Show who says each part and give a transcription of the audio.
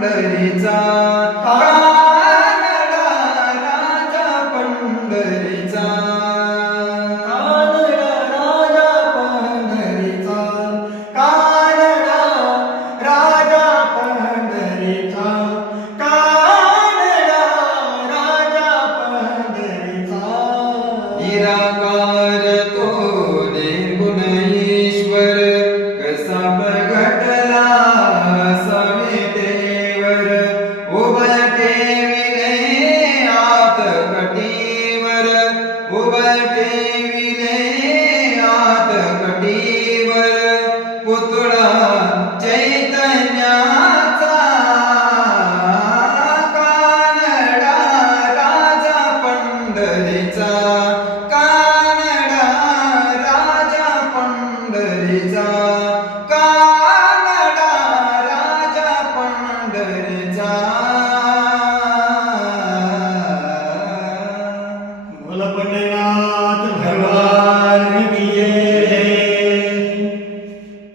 Speaker 1: Pandarita Here I go. उभटेविले आत कटीवर पुतळा चैतन्याचा कानडा राजा पंढरीचा વલ્લભ ભંડેનાથ ભગવાન.